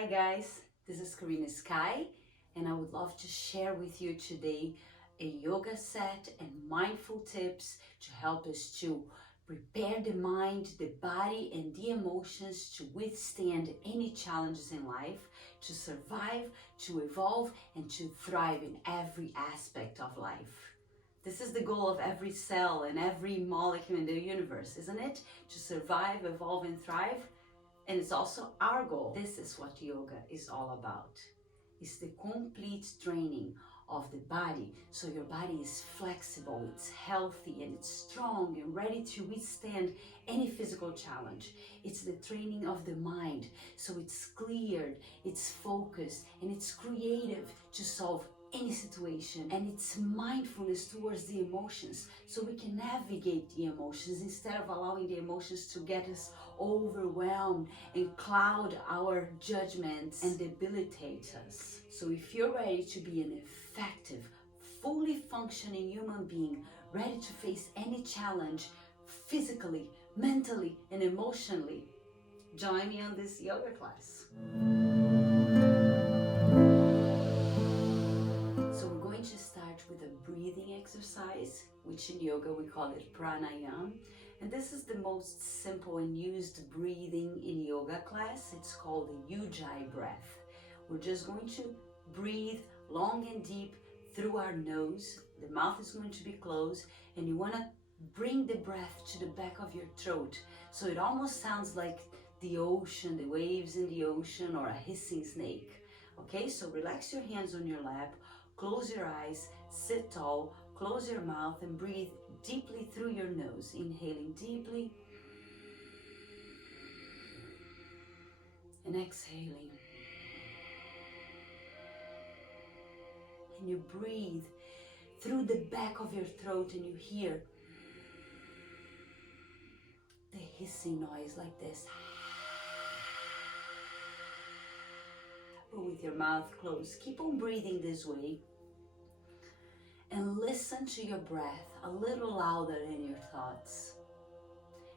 Hi guys, this is Karina Sky, and I would love to share with you today a yoga set and mindful tips to help us to prepare the mind, the body, and the emotions to withstand any challenges in life, to survive, to evolve, and to thrive in every aspect of life. This is the goal of every cell and every molecule in the universe, isn't it? To survive, evolve, and thrive. And it's also our goal. This is what yoga is all about. It's the complete training of the body. So your body is flexible, it's healthy, and it's strong and ready to withstand any physical challenge. It's the training of the mind. So it's cleared, it's focused, and it's creative to solve any situation, and it's mindfulness towards the emotions so we can navigate the emotions instead of allowing the emotions to get us overwhelmed and cloud our judgments and debilitate us. So if you're ready to be an effective, fully functioning human being, ready to face any challenge physically, mentally, and emotionally, join me on this yoga class. So we're going to start with a breathing exercise, which in yoga we call it pranayama. And this is the most simple and used breathing in yoga class. It's called the Ujjayi breath. We're just going to breathe long and deep through our nose. The mouth is going to be closed, and you want to bring the breath to the back of your throat. So it almost sounds like the ocean, the waves in the ocean, or a hissing snake. Okay, so relax your hands on your lap, close your eyes, sit tall, close your mouth, and breathe deeply through your nose. Inhaling deeply and exhaling. And you breathe through the back of your throat and you hear the hissing noise like this. But with your mouth closed, keep on breathing this way and listen to your breath a little louder than your thoughts.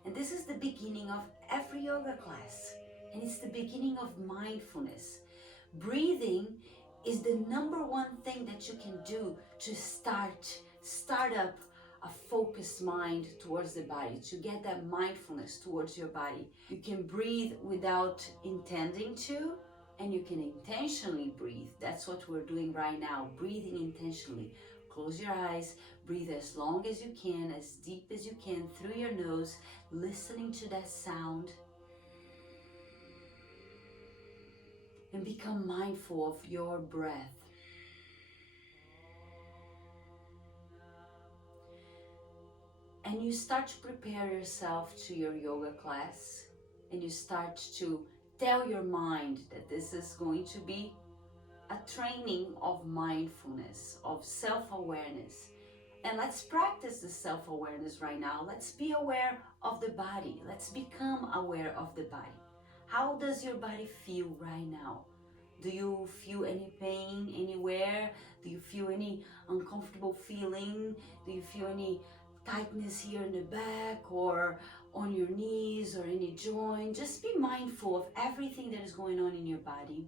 And this is the beginning of every yoga class, and it's the beginning of mindfulness. Breathing is the number one thing that you can do to start up a focused mind towards the body, to get that mindfulness towards your body. You can breathe without intending to, and you can intentionally breathe. That's what we're doing right now, breathing intentionally. Close your eyes, breathe as long as you can, as deep as you can through your nose, listening to that sound. And become mindful of your breath. And you start to prepare yourself to your yoga class, and you start to tell your mind that this is going to be a training of mindfulness, of self-awareness. And let's practice the self-awareness right now. Let's be aware of the body. Let's become aware of the body. How does your body feel right now? Do you feel any pain anywhere? Do you feel any uncomfortable feeling? Do you feel any tightness here in the back or on your knees or any joint? Just be mindful of everything that is going on in your body.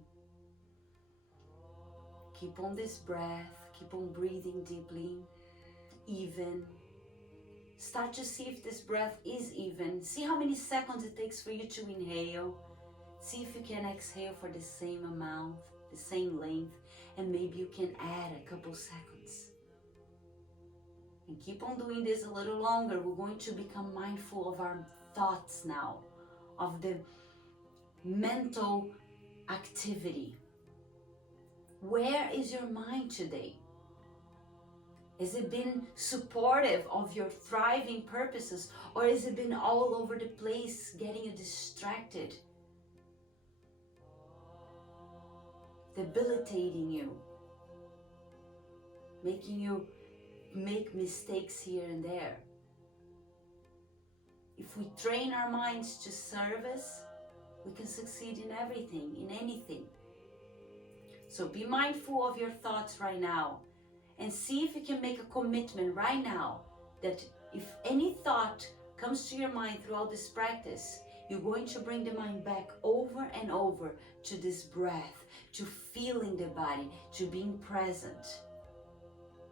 Keep on this breath, keep on breathing deeply, even. Start to see if this breath is even. See how many seconds it takes for you to inhale. See if you can exhale for the same amount, the same length, and maybe you can add a couple seconds. And keep on doing this a little longer. We're going to become mindful of our thoughts now, of the mental activity. Where is your mind today? Has it been supportive of your thriving purposes, or has it been all over the place, getting you distracted, debilitating you, making you make mistakes here and there? If we train our minds to service, we can succeed in everything, in anything. So be mindful of your thoughts right now and see if you can make a commitment right now that if any thought comes to your mind throughout this practice, You're going to bring the mind back over and over to this breath, to feeling the body, to being present.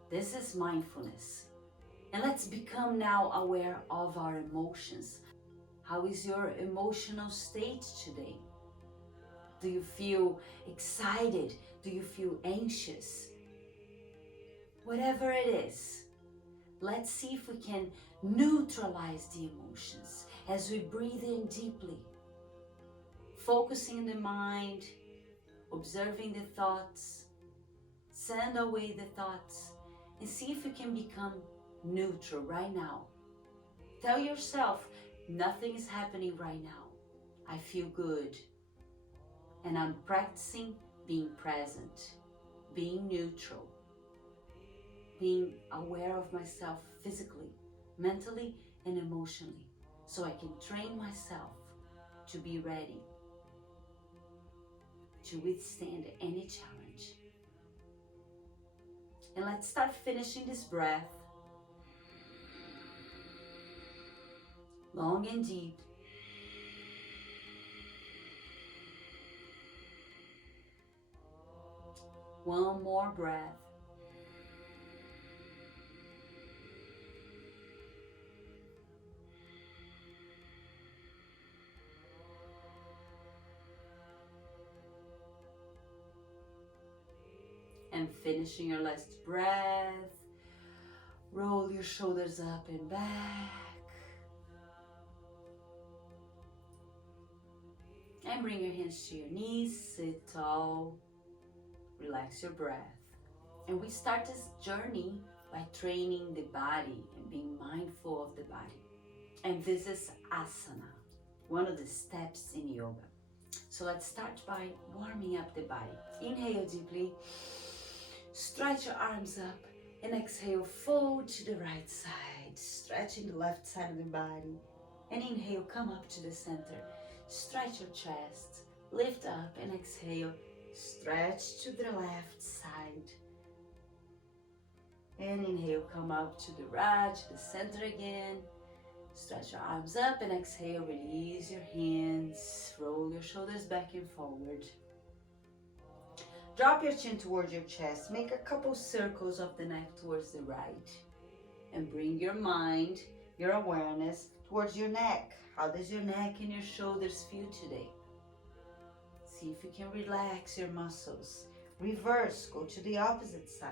This is mindfulness. And let's become now aware of our emotions. How is your emotional state today? Do you feel excited? Do you feel anxious? Whatever it is, let's see if we can neutralize the emotions as we breathe in deeply, focusing in the mind, observing the thoughts, send away the thoughts, and see if you can become neutral right now. Tell yourself, nothing is happening right now. I feel good. And I'm practicing being present, being neutral, being aware of myself physically, mentally, and emotionally, so I can train myself to be ready to withstand any challenge. And let's start finishing this breath. Long and deep. One more breath. And finishing your last breath, roll your shoulders up and back. And bring your hands to your knees, sit tall, relax your breath. And we start this journey by training the body and being mindful of the body. And this is asana, one of the steps in yoga. So let's start by warming up the body. Inhale deeply, stretch your arms up, and exhale, fold to the right side, stretching the left side of the body. And inhale, come up to the center, stretch your chest, lift up, and exhale, stretch to the left side. And inhale, come up to the right, to the center again. Stretch your arms up and exhale, release your hands, roll your shoulders back and forward. Drop your chin towards your chest, make a couple circles of the neck towards the right. And bring your mind, your awareness towards your neck. How does your neck and your shoulders feel today? See if you can relax your muscles. Reverse, go to the opposite side.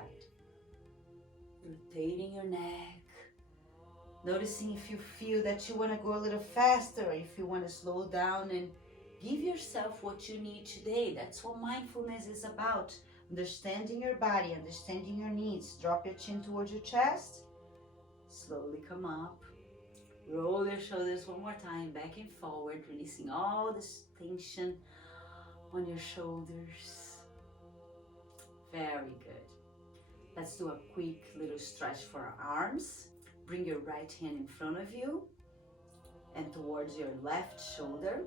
Rotating your neck. Noticing if you feel that you want to go a little faster, or if you want to slow down, and give yourself what you need today. That's what mindfulness is about. Understanding your body, understanding your needs. Drop your chin towards your chest. Slowly come up. Roll your shoulders one more time, back and forward, releasing all this tension on your shoulders. Very good. Let's do a quick little stretch for our arms. Bring your right hand in front of you and towards your left shoulder,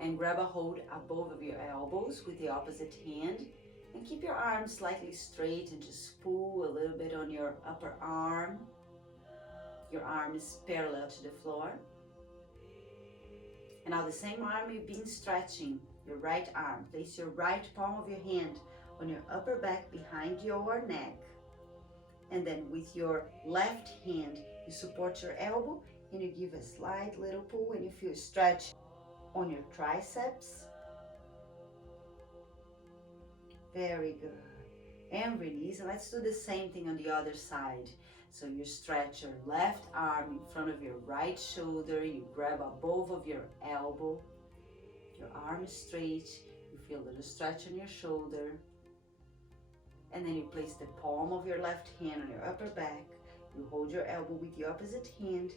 and grab a hold above of your elbows with the opposite hand, and keep your arms slightly straight and just pull a little bit on your upper arm. Your arm is parallel to the floor. And now the same arm you've been stretching, your right arm. Place your right palm of your hand on your upper back behind your neck. And then with your left hand, you support your elbow and you give a slight little pull, and you feel a stretch on your triceps. Very good. And release. And let's do the same thing on the other side. So you stretch your left arm in front of your right shoulder. You grab above of your elbow. Your arm is straight. You feel a little stretch on your shoulder. And then you place the palm of your left hand on your upper back. You hold your elbow with the opposite hand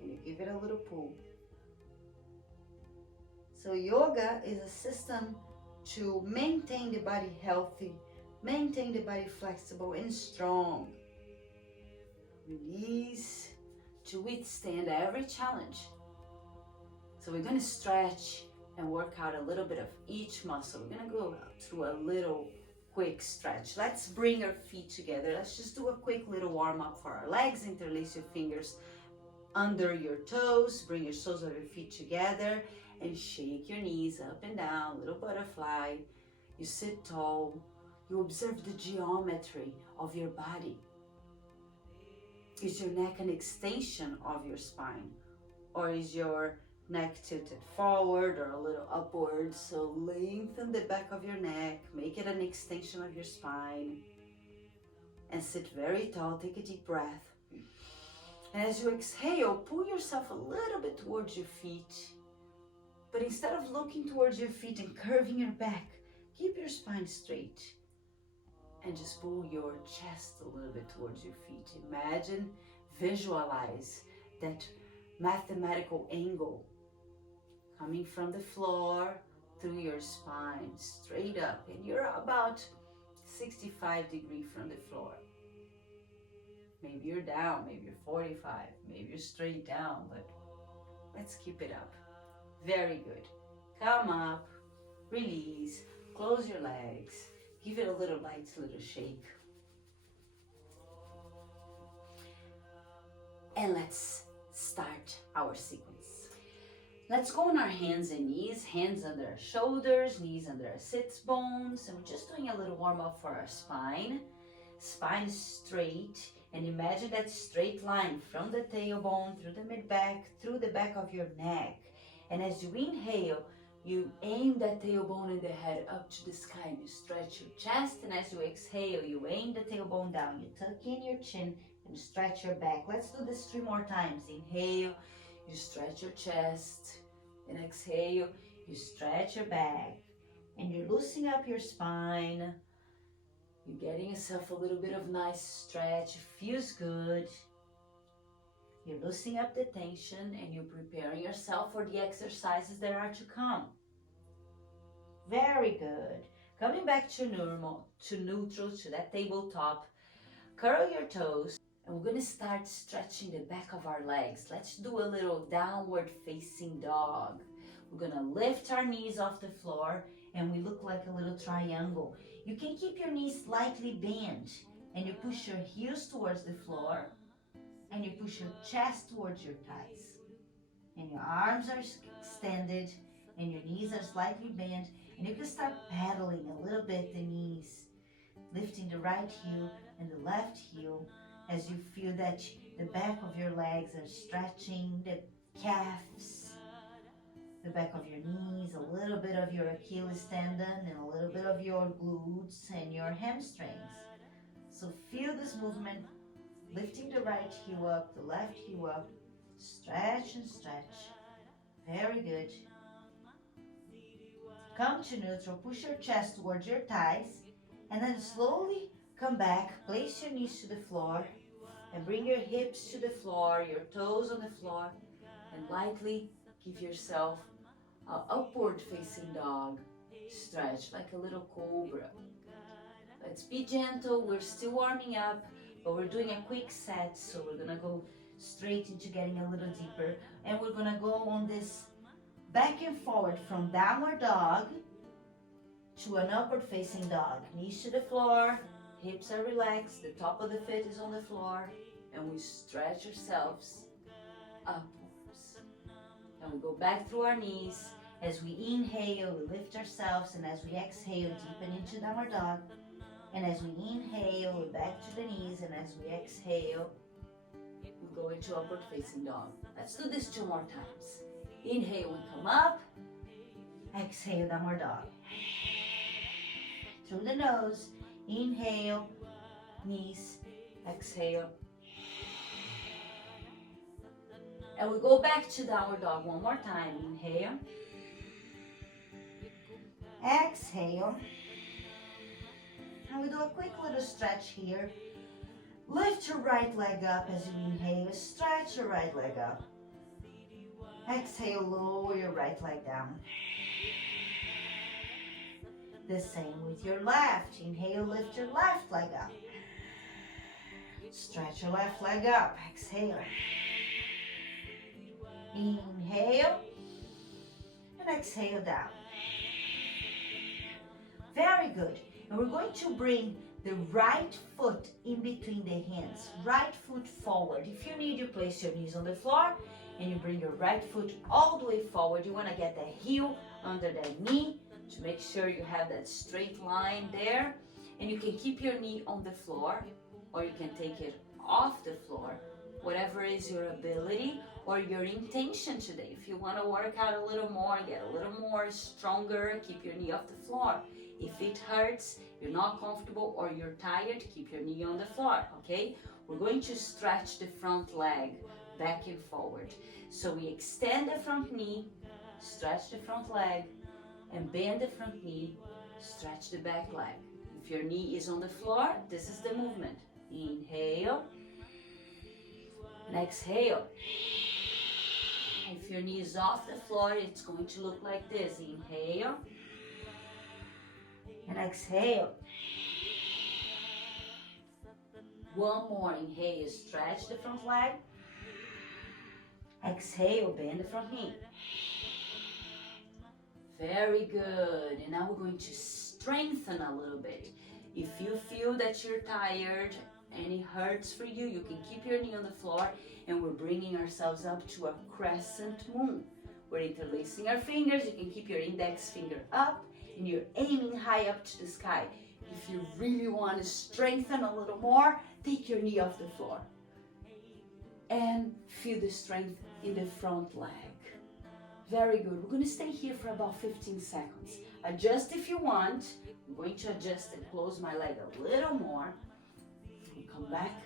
and you give it a little pull. So yoga is a system to maintain the body healthy, maintain the body flexible and strong. Release to withstand every challenge. So we're going to stretch and work out a little bit of each muscle. We're going to go through a little quick stretch. Let's bring our feet together. Let's just do a quick little warm up for our legs. Interlace your fingers under your toes. Bring your soles of your feet together and shake your knees up and down, little butterfly. You sit tall. You observe the geometry of your body. Is your neck an extension of your spine? Or is your neck tilted forward or a little upward? So lengthen the back of your neck, make it an extension of your spine, and sit very tall. Take a deep breath. And as you exhale, pull yourself a little bit towards your feet. But instead of looking towards your feet and curving your back, keep your spine straight. And just pull your chest a little bit towards your feet. Imagine, visualize that mathematical angle coming from the floor through your spine, straight up. And you're about 65 degrees from the floor. Maybe you're down, maybe you're 45, maybe you're straight down, but let's keep it up. Very good. Come up, release, close your legs, give it a little light, little shake. And let's start our sequence. Let's go on our hands and knees, hands under our shoulders, knees under our sits bones, and we're just doing a little warm up for our spine. Spine straight, and imagine that straight line from the tailbone through the mid-back, through the back of your neck. And as you inhale, you aim that tailbone and the head up to the sky, and you stretch your chest. And as you exhale, you aim the tailbone down, you tuck in your chin and stretch your back. Let's do this 3 more times. Inhale, you stretch your chest, and exhale, you stretch your back, and you're loosening up your spine. You're getting yourself a little bit of nice stretch. It feels good. You're loosening up the tension, and you're preparing yourself for the exercises that are to come. Very good. Coming back to normal, to neutral, to that tabletop. Curl your toes, and we're going to start stretching the back of our legs. Let's do a little downward facing dog. We're going to lift our knees off the floor, and we look like a little triangle. You can keep your knees slightly bent, and you push your heels towards the floor, and you push your chest towards your thighs. And your arms are extended, and your knees are slightly bent, and you can start pedaling a little bit the knees, lifting the right heel and the left heel as you feel that the back of your legs are stretching, the calves, the back of your knees, a little bit of your Achilles tendon, and a little bit of your glutes and your hamstrings. So feel this movement, lifting the right heel up, the left heel up, stretch and stretch. Very good. Come to neutral, push your chest towards your thighs, and then slowly come back, place your knees to the floor, and bring your hips to the floor, your toes on the floor, and lightly give yourself an upward facing dog stretch, like a little cobra. Let's be gentle, we're still warming up, but we're doing a quick set, so we're gonna go straight into getting a little deeper, and we're gonna go on this back and forward from downward dog to an upward facing dog. Knees to the floor, hips are relaxed, the top of the foot is on the floor, and we stretch ourselves upwards. And we go back through our knees. As we inhale, we lift ourselves, and as we exhale, deepen into downward dog. And as we inhale, we're back to the knees, and as we exhale, we go into upward facing dog. Let's do this 2 more times. Inhale, we come up. Exhale, downward dog. Through the nose, inhale, knees, exhale. And we go back to downward dog 1 more time. Inhale. Exhale. And we do a quick little stretch here. Lift your right leg up as you inhale. Stretch your right leg up. Exhale, lower your right leg down. The same with your left. Inhale, lift your left leg up. Stretch your left leg up. Exhale. Inhale. And exhale down. Very good. And we're going to bring the right foot in between the hands. Right foot forward. If you need, you place your knees on the floor. and you bring your right foot all the way forward. You want to get the heel under the knee to make sure you have that straight line there. And you can keep your knee on the floor, or you can take it off the floor, whatever is your ability or your intention today. If you want to work out a little more, get a little more stronger, keep your knee off the floor. If it hurts, you're not comfortable, or you're tired, keep your knee on the floor, okay? We're going to stretch the front leg back and forward. So we extend the front knee, stretch the front leg, and bend the front knee, stretch the back leg. If your knee is on the floor, this is the movement. Inhale and exhale. If your knee is off the floor, it's going to look like this. Inhale and exhale. One more. Inhale, stretch the front leg. Exhale, bend the front knee. Very good. And now we're going to strengthen a little bit. If you feel that you're tired and it hurts for you, you can keep your knee on the floor, and we're bringing ourselves up to a crescent moon. We're interlacing our fingers. You can keep your index finger up, and you're aiming high up to the sky. If you really want to strengthen a little more, take your knee off the floor and feel the strength in the front leg. Very good. We're going to stay here for about 15 seconds. Adjust if you want. I'm going to adjust and close my leg a little more. And come back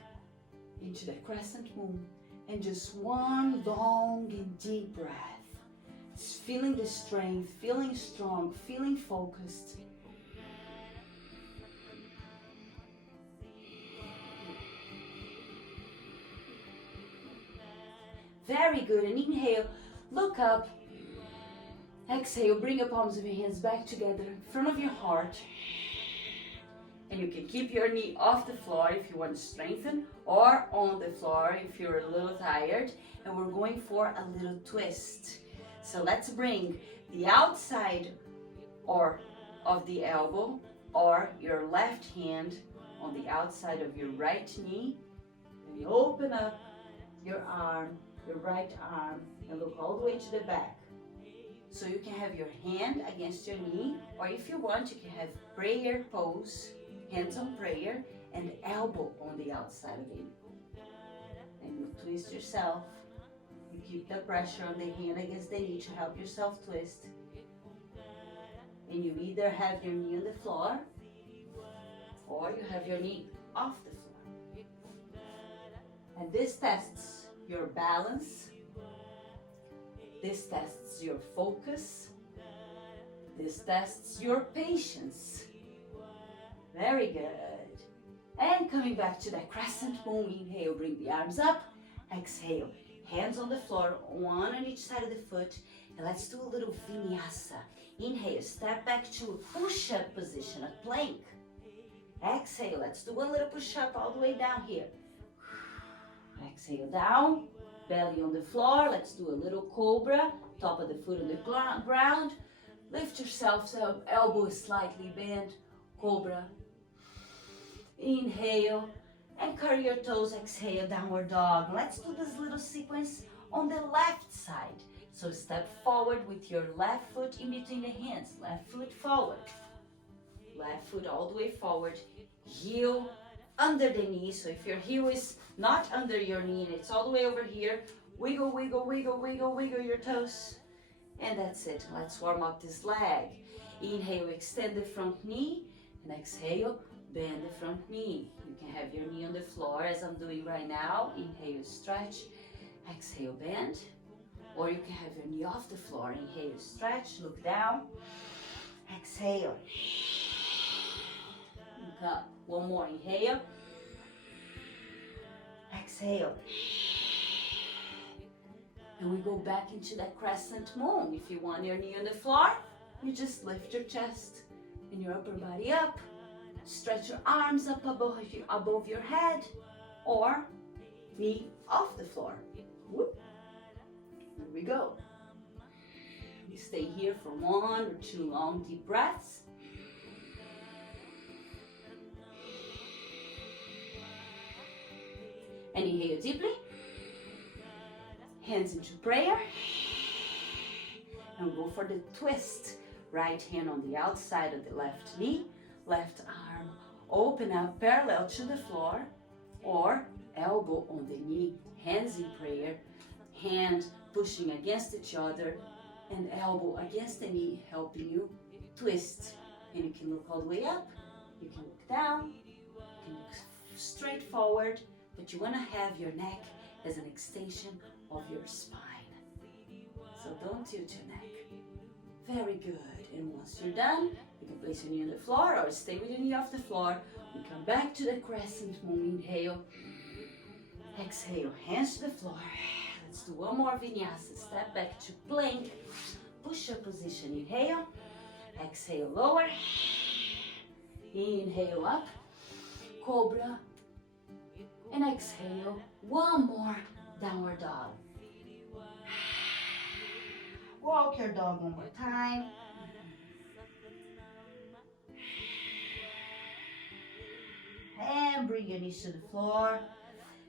into the crescent moon, and just one long and deep breath. Just feeling the strength, feeling strong, feeling focused. Very good. And inhale, look up. Exhale, bring your palms of your hands back together in front of your heart. And you can keep your knee off the floor if you want to strengthen, or on the floor if you're a little tired. And we're going for a little twist. So let's bring the outside or of the elbow or your left hand on the outside of your right knee. And you open up your arm, your right arm, and look all the way to the back. So you can have your hand against your knee, or if you want, you can have prayer pose, hands on prayer, and elbow on the outside of you. And you twist yourself. You keep the pressure on the hand against the knee to help yourself twist. And you either have your knee on the floor, or you have your knee off the floor. And this tests your balance. This tests your focus. This tests your patience. Very good. And coming back to that crescent moon, inhale, bring the arms up. Exhale, hands on the floor, one on each side of the foot. And let's do a little vinyasa. Inhale, step back to a push-up position, a plank. Exhale, let's do a little push-up all the way down here. Exhale, down. Belly on the floor. Let's do a little cobra. Top of the foot on the ground. Lift yourself up, elbow slightly bent. Cobra. Inhale and curl your toes. Exhale, downward dog. Let's do this little sequence on the left side. So step forward with your left foot in between the hands. Left foot forward. Left foot all the way forward. Heel under the knee. So if your heel is not under your knee and it's all the way over here, wiggle, wiggle, wiggle, wiggle, wiggle your toes. And that's it. Let's warm up this leg. Inhale, extend the front knee, and exhale, bend the front knee. You can have your knee on the floor as I'm doing right now. Inhale, stretch. Exhale, bend. Or you can have your knee off the floor. Inhale, stretch, look down. Exhale. Look up. One more. Inhale. Exhale. And we go back into that crescent moon. If you want your knee on the floor, you just lift your chest and your upper body up. Stretch your arms up above your head, or knee off the floor. Whoop. There we go. You stay here for 1 or 2 long deep breaths. And inhale deeply. Hands into prayer. And go for the twist. Right hand on the outside of the left knee, left arm open up parallel to the floor, or elbow on the knee, hands in prayer, hand pushing against each other, and elbow against the knee, helping you twist. And you can look all the way up, you can look down, you can look straight forward, but you want to have your neck as an extension of your spine. So don't tilt your neck. Very good. And once you're done, you can place your knee on the floor or stay with your knee off the floor. We come back to the crescent moon. Inhale. Exhale. Hands to the floor. Let's do one more vinyasa. Step back to plank. Push-up position. Inhale. Exhale. Lower. Inhale up. Cobra. And exhale. One more downward dog. Walk your dog one more time. And bring your knees to the floor.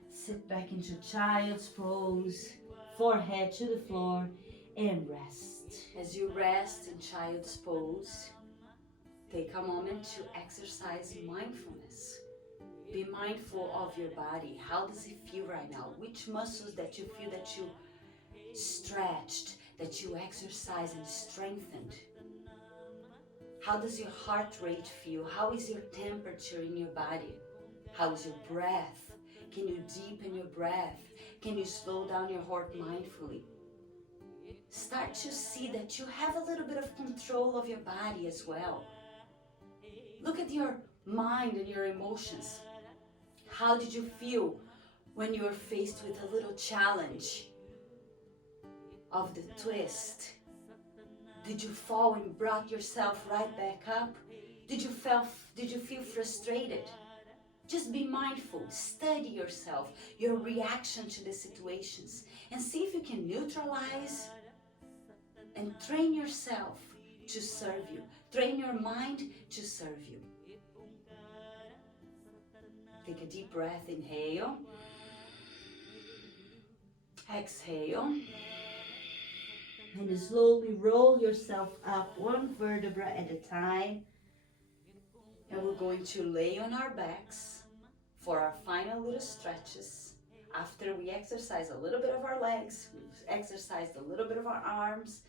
Sit back into child's pose. Forehead to the floor and rest. As you rest in child's pose, take a moment to exercise mindfulness. Be mindful of your body. How does it feel right now? Which muscles that you feel that you stretched, that you exercised and strengthened? How does your heart rate feel? How is your temperature in your body? How is your breath? Can you deepen your breath? Can you slow down your heart mindfully? Start to see that you have a little bit of control of your body as well. Look at your mind and your emotions. How did you feel when you were faced with a little challenge of the twist? Did you fall and brought yourself right back up? Did you feel frustrated? Just be mindful, study yourself, your reaction to the situations, and see if you can neutralize and train yourself to serve you. Train your mind to serve you. Take a deep breath, inhale. Exhale. And slowly roll yourself up one vertebra at a time. And we're going to lay on our backs for our final little stretches. After we exercise a little bit of our legs, we've exercised a little bit of our arms,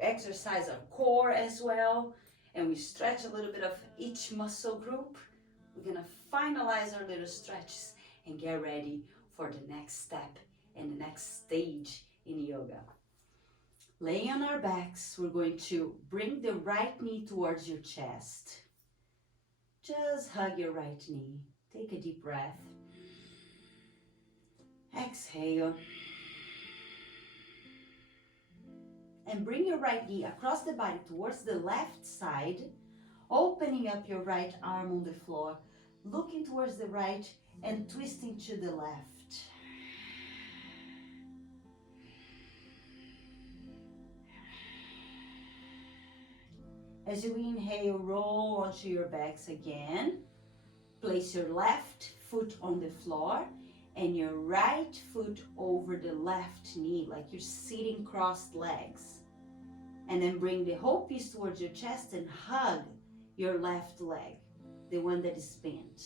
exercise our core as well, and we stretch a little bit of each muscle group. We're gonna finalize our little stretches and get ready for the next step and the next stage in yoga. Laying on our backs, we're going to bring the right knee towards your chest. Just hug your right knee. Take a deep breath. Exhale. And bring your right knee across the body towards the left side, opening up your right arm on the floor, looking towards the right and twisting to the left. As you inhale, roll onto your backs again. Place your left foot on the floor and your right foot over the left knee, like you're sitting crossed legs. And then bring the whole piece towards your chest and hug your left leg, the one that is bent.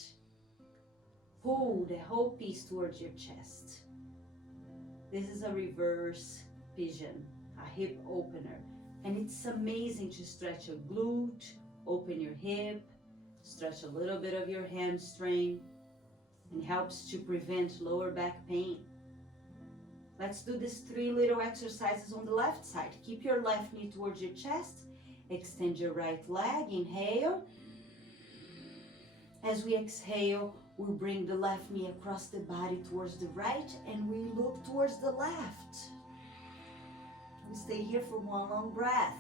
Pull the whole piece towards your chest. This is a reverse pigeon, a hip opener. And it's amazing to stretch your glute, open your hip, stretch a little bit of your hamstring, and helps to prevent lower back pain. Let's do these 3 little exercises on the left side. Keep your left knee towards your chest. Extend your right leg. Inhale. As we exhale, we bring the left knee across the body towards the right, and we look towards the left. We stay here for one long breath.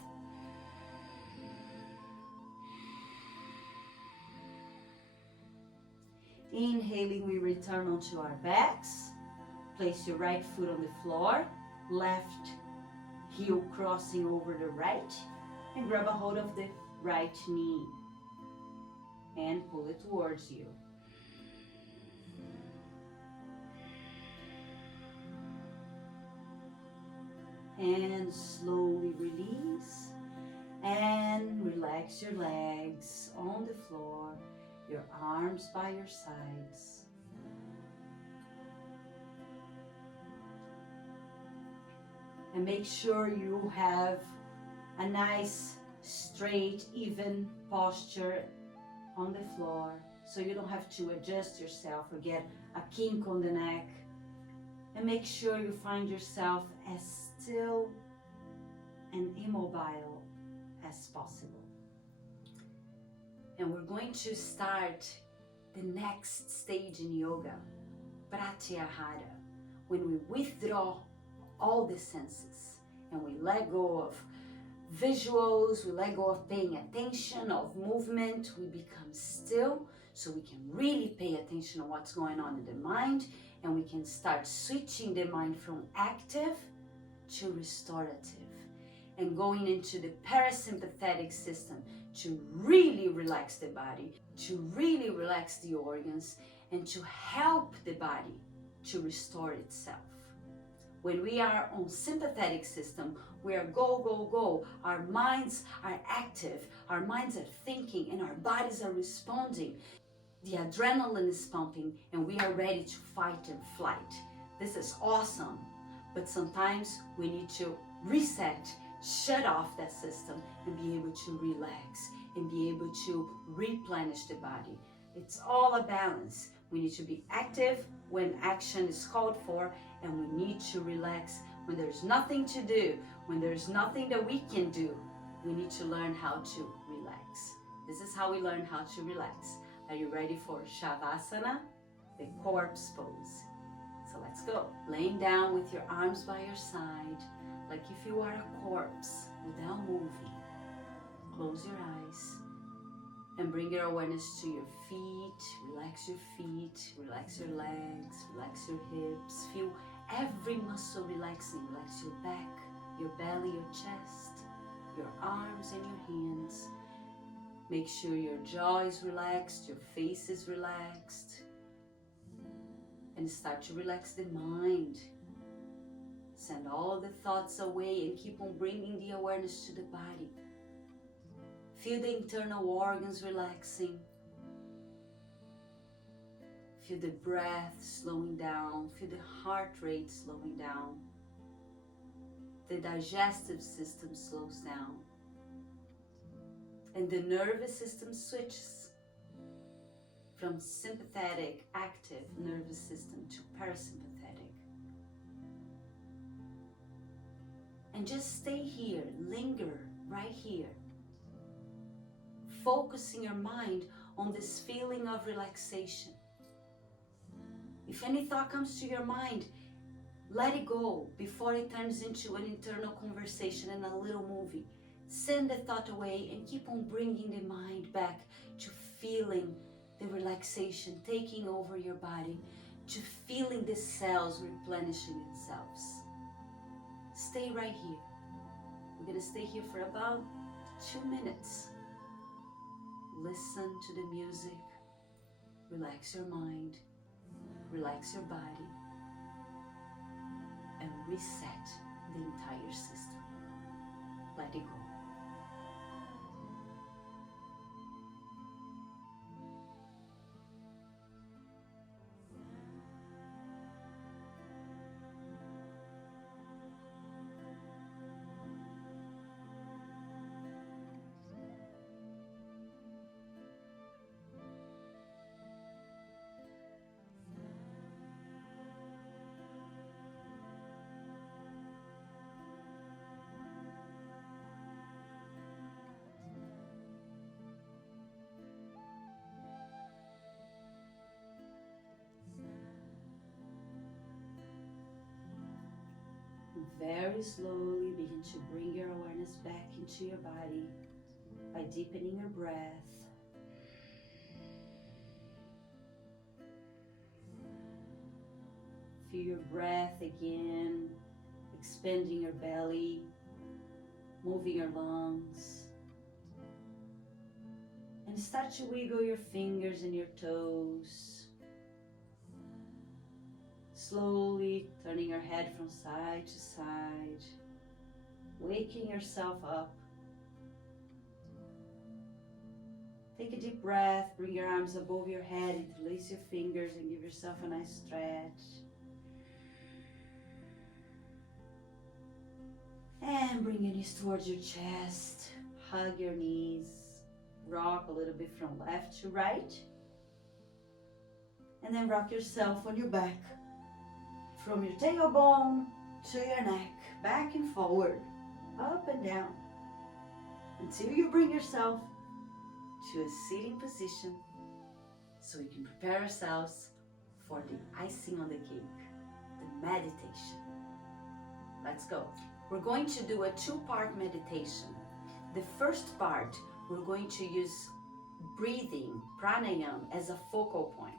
Inhaling, we return onto our backs. Place your right foot on the floor, left heel crossing over the right, and grab a hold of the right knee and pull it towards you. and slowly release and relax your legs on the floor, your arms by your sides. And make sure you have a nice, straight, even posture on the floor so you don't have to adjust yourself or get a kink on the neck. And make sure you find yourself as still and immobile as possible. And we're going to start the next stage in yoga, pratyahara, when we withdraw all the senses and we let go of visuals, we let go of paying attention, of movement, we become still so we can really pay attention to what's going on in the mind, and we can start switching the mind from active to restorative and going into the parasympathetic system to really relax the body, to really relax the organs, and to help the body to restore itself. When we are on sympathetic system, we are go, go, go. Our minds are active, our minds are thinking, and our bodies are responding. The adrenaline is pumping, and we are ready to fight and flight. This is awesome, but sometimes we need to reset, shut off that system, and be able to relax and be able to replenish the body. It's all a balance. We need to be active when action is called for, and we need to relax when there's nothing to do, when there's nothing that we can do. We need to learn how to relax. This is how we learn how to relax. Are you ready for Shavasana, the corpse pose? So let's go. Laying down with your arms by your side, like if you are a corpse without moving. Close your eyes and bring your awareness to your feet. Relax your feet, relax your legs, relax your hips. Feel every muscle relaxing. Relax your back, your belly, your chest, your arms and your hands. Make sure your jaw is relaxed, your face is relaxed. And start to relax the mind. Send all the thoughts away and keep on bringing the awareness to the body. Feel the internal organs relaxing. Feel the breath slowing down. Feel the heart rate slowing down. The digestive system slows down. And the nervous system switches from sympathetic, active nervous system to parasympathetic. And just stay here, linger right here. Focusing your mind on this feeling of relaxation. If any thought comes to your mind, let it go before it turns into an internal conversation and a little movie. Send the thought away and keep on bringing the mind back to feeling the relaxation taking over your body, to feeling the cells replenishing themselves. Stay right here. We're going to stay here for about 2 minutes. Listen to the music, relax your mind, relax your body, and reset the entire system. Let it go. Very slowly begin to bring your awareness back into your body by deepening your breath. Feel your breath again, expanding your belly, moving your lungs. And start to wiggle your fingers and your toes. Slowly turning your head from side to side. waking yourself up. Take a deep breath, bring your arms above your head, interlace your fingers and give yourself a nice stretch. And bring your knees towards your chest, hug your knees, rock a little bit from left to right. And then rock yourself on your back, from your tailbone to your neck, back and forward, up and down, until you bring yourself to a sitting position so we can prepare ourselves for the icing on the cake, the meditation. Let's go. We're going to do a two-part meditation. The first part, we're going to use breathing, pranayama, as a focal point.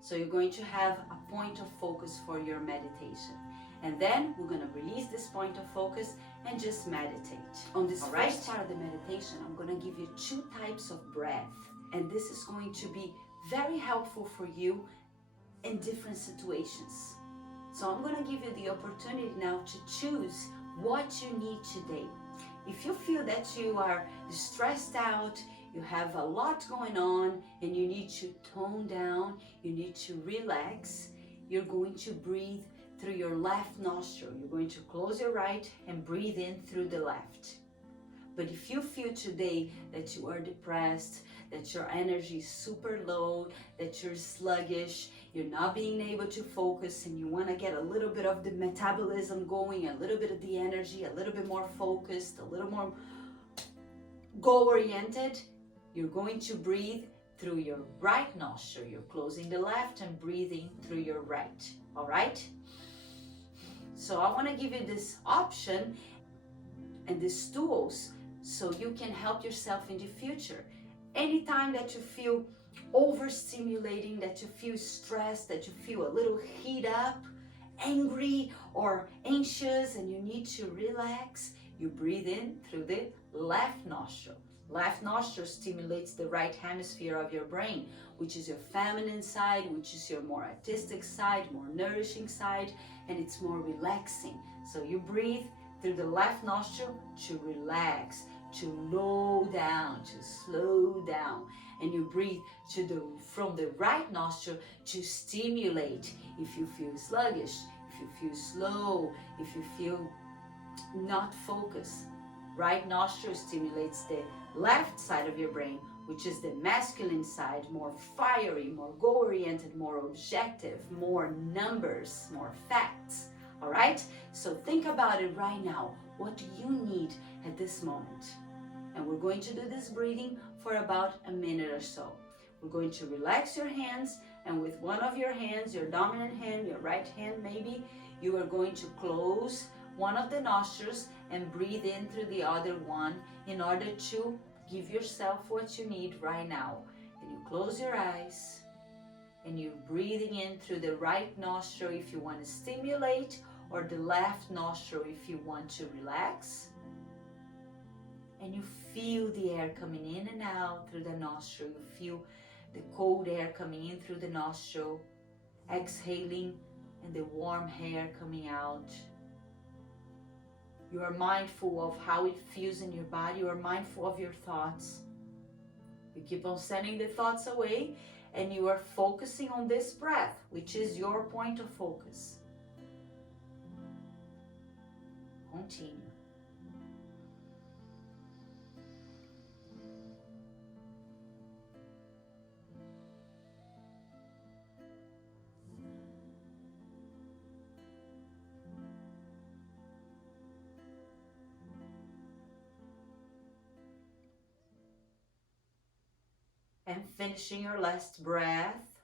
So you're going to have a point of focus for your meditation. And then we're going to release this point of focus and just meditate. On this first part of the meditation, I'm going to give you 2 types of breath. And this is going to be very helpful for you in different situations. So I'm going to give you the opportunity now to choose what you need today. If you feel that you are stressed out, you have a lot going on and you need to tone down, you need to relax, you're going to breathe through your left nostril. You're going to close your right and breathe in through the left. But if you feel today that you are depressed, that your energy is super low, that you're sluggish, you're not being able to focus, and you want to get a little bit of the metabolism going, a little bit of the energy, a little bit more focused, a little more goal-oriented, you're going to breathe through your right nostril. You're closing the left and breathing through your right. All right? So I want to give you this option and these tools so you can help yourself in the future. Anytime that you feel overstimulating, that you feel stressed, that you feel a little heat up, angry or anxious, and you need to relax, you breathe in through the left nostril. Left nostril stimulates the right hemisphere of your brain, which is your feminine side, which is your more artistic side, more nourishing side, and it's more relaxing. So you breathe through the left nostril to relax, to low down, to slow down. And you breathe from the right nostril to stimulate. If you feel sluggish, if you feel slow, if you feel not focused. Right nostril stimulates the left side of your brain, which is the masculine side, more fiery, more goal-oriented, more objective, more numbers, more facts. All right? So think about it right now. What do you need at this moment? And we're going to do this breathing for about a minute or so. We're going to relax your hands, and with one of your hands, your dominant hand, your right hand maybe, you are going to close one of the nostrils and breathe in through the other one in order to give yourself what you need right now. And you close your eyes and you're breathing in through the right nostril if you want to stimulate, or the left nostril if you want to relax. And you feel the air coming in and out through the nostril. You feel the cold air coming in through the nostril, exhaling, and the warm air coming out. You are mindful of how it feels in your body. You are mindful of your thoughts. You keep on sending the thoughts away, and you are focusing on this breath, which is your point of focus. Continue. And finishing your last breath.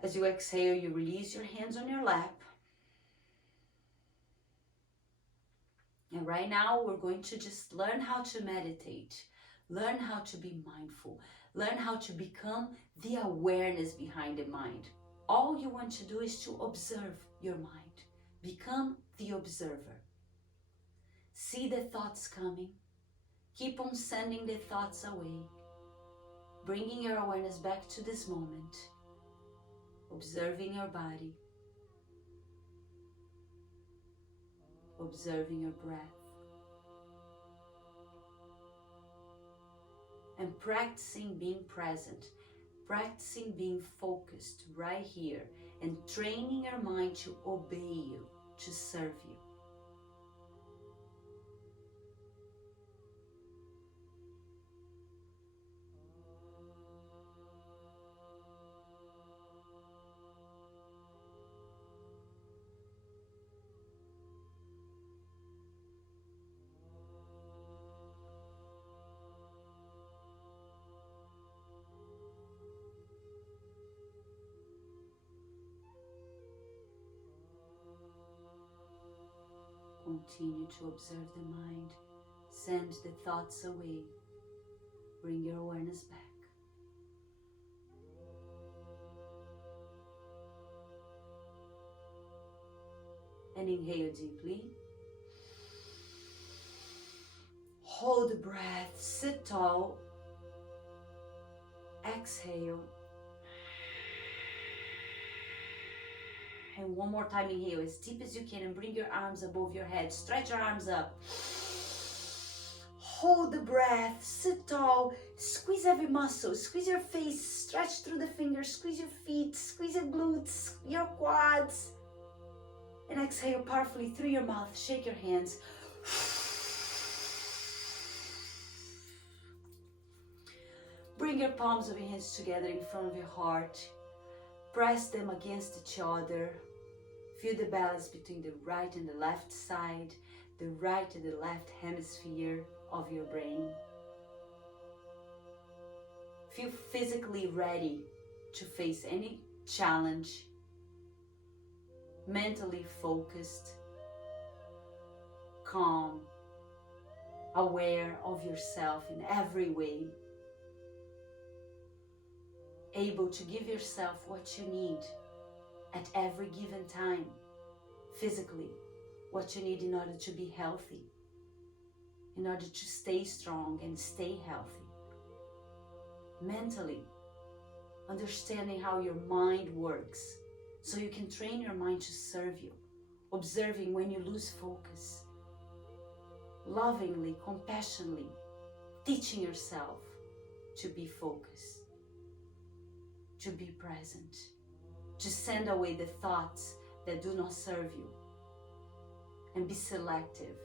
As you exhale, you release your hands on your lap. And right now, we're going to just learn how to meditate, learn how to be mindful, learn how to become the awareness behind the mind. All you want to do is to observe your mind. Become the observer. See the thoughts coming. Keep on sending the thoughts away, bringing your awareness back to this moment, observing your body, observing your breath, and practicing being present, practicing being focused right here, and training your mind to obey you, to serve you. Continue to observe the mind. Send the thoughts away. Bring your awareness back. And inhale deeply. Hold the breath. Sit tall. Exhale. And one more time, inhale as deep as you can and bring your arms above your head. Stretch your arms up. Hold the breath, sit tall, squeeze every muscle, squeeze your face, stretch through the fingers, squeeze your feet, squeeze your glutes, your quads. And exhale powerfully through your mouth, shake your hands. Bring your palms of your hands together in front of your heart. Press them against each other. Feel the balance between the right and the left side, the right and the left hemisphere of your brain. Feel physically ready to face any challenge. Mentally focused, calm, aware of yourself in every way. Able to give yourself what you need at every given time. Physically, what you need in order to be healthy, in order to stay strong and stay healthy. Mentally, understanding how your mind works so you can train your mind to serve you, observing when you lose focus, lovingly, compassionately, teaching yourself to be focused, to be present, to send away the thoughts that do not serve you, and be selective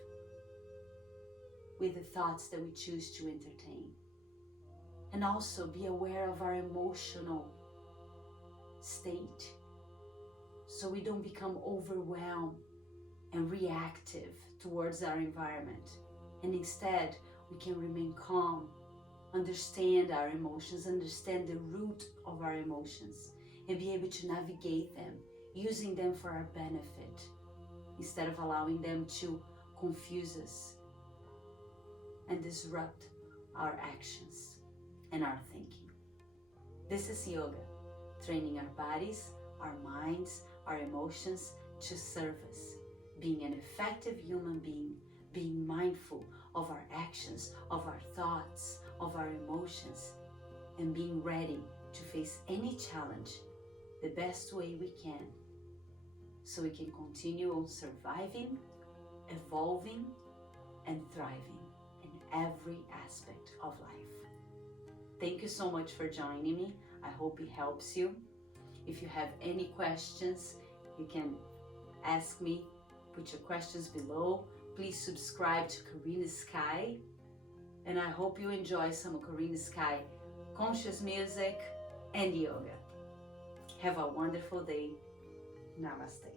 with the thoughts that we choose to entertain. And also be aware of our emotional state so we don't become overwhelmed and reactive towards our environment. And instead, we can remain calm, understand our emotions, understand the root of our emotions, and be able to navigate them, using them for our benefit, instead of allowing them to confuse us and disrupt our actions and our thinking. This is yoga, training our bodies, our minds, our emotions to serve us, being an effective human being, being mindful of our actions, of our thoughts, of our emotions, and being ready to face any challenge the best way we can, so we can continue on surviving, evolving, and thriving in every aspect of life. Thank you so much for joining me. I hope it helps you. If you have any questions, you can ask me, put your questions below. Please subscribe to Karina Sky, and I hope you enjoy some of Karina Sky conscious music and yoga. Have a wonderful day. Namaste.